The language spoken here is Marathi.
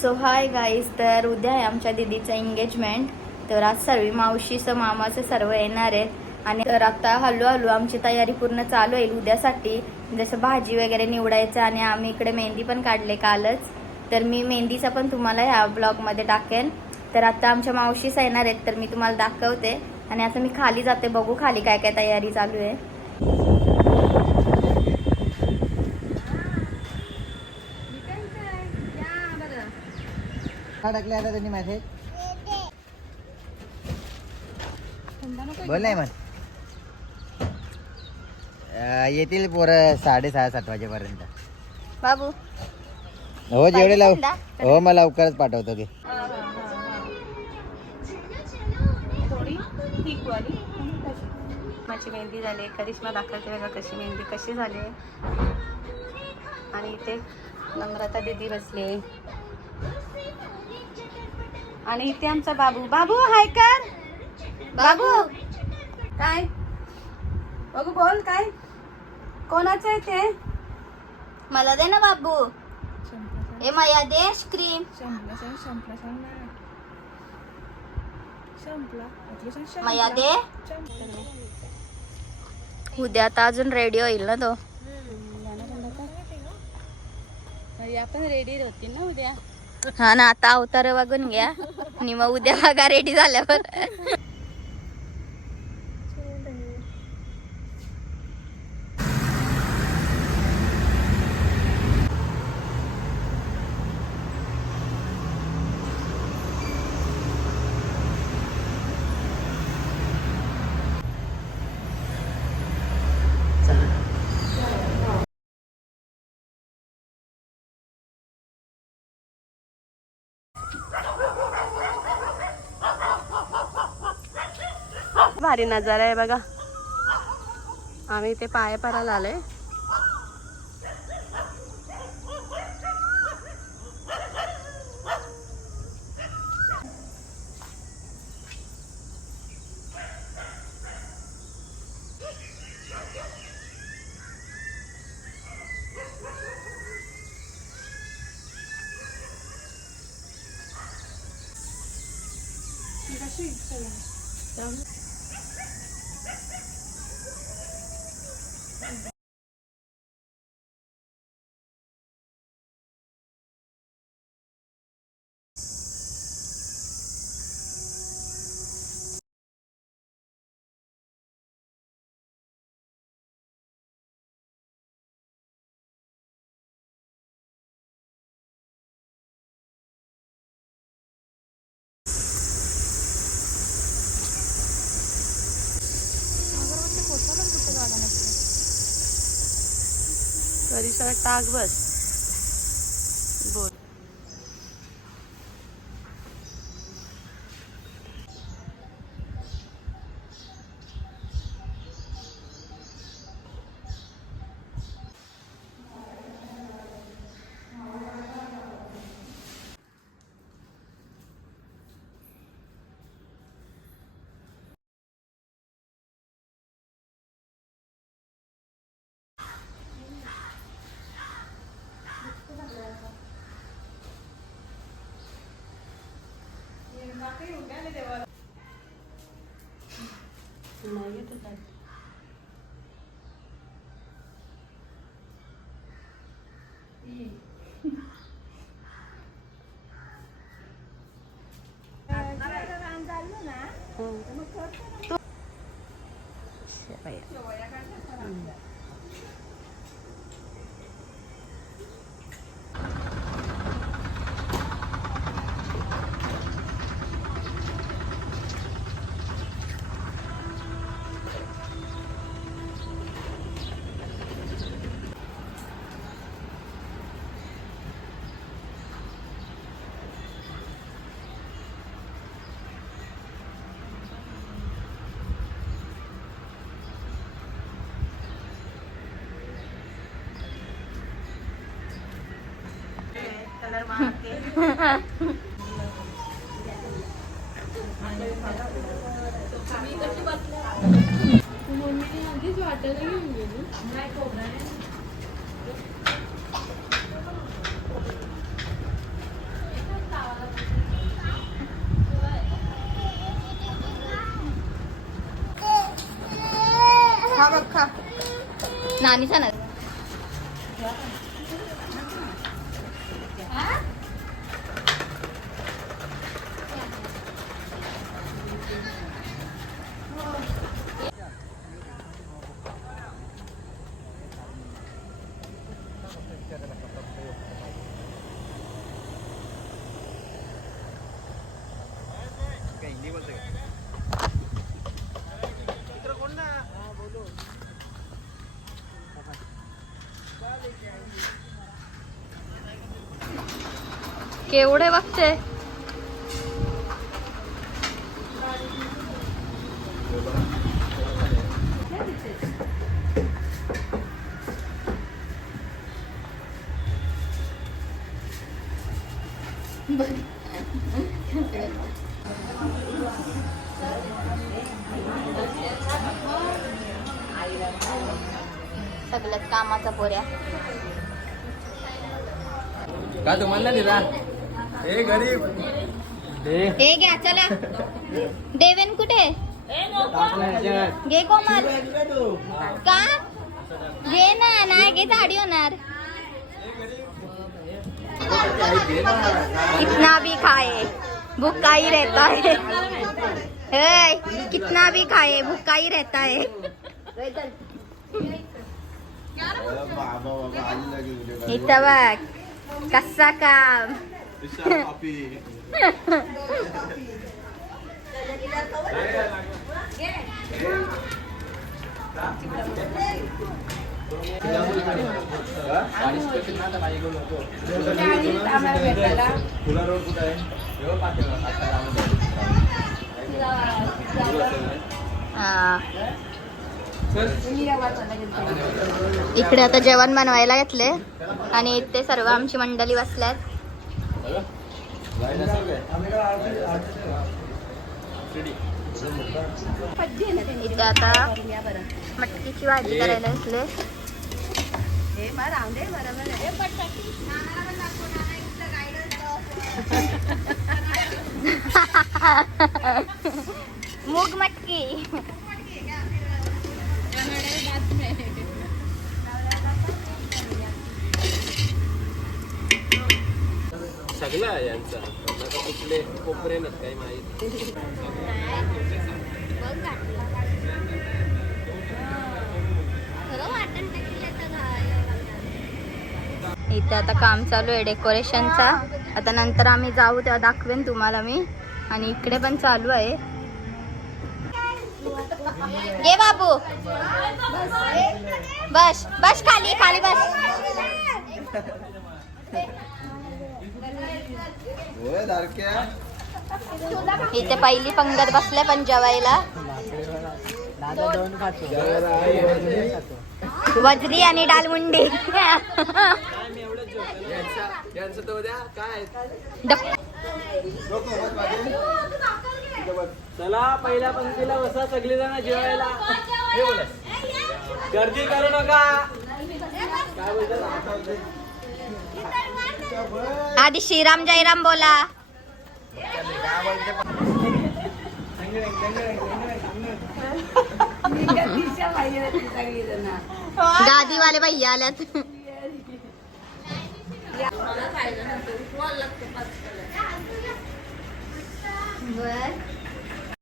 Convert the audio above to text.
सो हाय गाईज, तर उद्या आहे आमच्या दीदीचं एंगेजमेंट. तर आज सर्व मावशीचं मामाचं सर्व येणार आहेत आणि तर आता हळूहळू आमची तयारी पूर्ण चालू होईल उद्यासाठी. जसं भाजी वगैरे निवडायचं आणि आम्ही इकडे मेहंदी पण काढले कालच. तर मी मेहंदीचा पण तुम्हाला ह्या ब्लॉगमध्ये टाकेन. तर आता आमच्या मावशीच येणार आहेत तर मी तुम्हाला दाखवते. आणि आता मी खाली जाते, बघू खाली काय काय तयारी चालू आहे. टाकले आता त्यांनी मेसेज बोल नाही म्हण येतील पोरं 6:30-7 वाजेपर्यंत. बाबू हो जेवढे लाव हो मग लवकरच पाठवतो की. माझी मेहंदी झाली. करिश्मा दाखवते बघा कशी मेहंदी कशी झाली. आणि इथे नम्रता दीदी बसले आणि इथे आमचा बाबू. बाबू हाय कर. बाबू काय बघू बोल काय कोणाचं आहे ते. मला दे ना बाबू. ए माया दे क्रीम. माया दे. उद्या आता अजून रेडी होईल ना तो. आपण रेडी होती ना उद्या. हा ना, आता अवतार बघून घ्या आणि मग उद्या बघा रेडी झाल्यावर. भारी नजारा आहे बघा. आम्ही इथे पाय पडायला आलोय. परिसर टाक बस बोल. नाही येत काय. कलर मारते. आधीच वाटायला घेऊन गेली. नानी सांग केवढे बघते सगळ्यात कामाचा पोऱ्या का तुम्हाला दिला ए गरीब हे घ्या चला देवेन कुठे घे कोमल का घे ना नाही घे झाडी होणार कितना भी खाए भूखा ही रहता है कितना भी खाए भूखा ही रहता है इथं बघ कसा काम इकडे आता जेवण बनवायला घेतले आणि इथे सर्व आमची मंडळी बसल्यात. इथे आता मटकीची भाजी करायला घेतले. मूग मटकी सगळं आहे यांचा कुठले कोपरे ना काही माहिती. इथे आता काम चालू आहे डेकोरेशनचा. आता नंतर आम्ही जाऊ तेव्हा दाखवेन तुम्हाला मी. आणि इकडे पण चालू आहे. घे बाबू बस बस खाली खाली बस. इथे पहिली पंगत बसले पण जेवायला. वजरी आणि डालमुंडी. चला पहिल्या पंक्तीला बसा सगळे जण जेवायला. गर्दी करू नका. काय बोलतात आधी श्रीराम जयराम बोला. गादीवाले भैया आल्यात. बर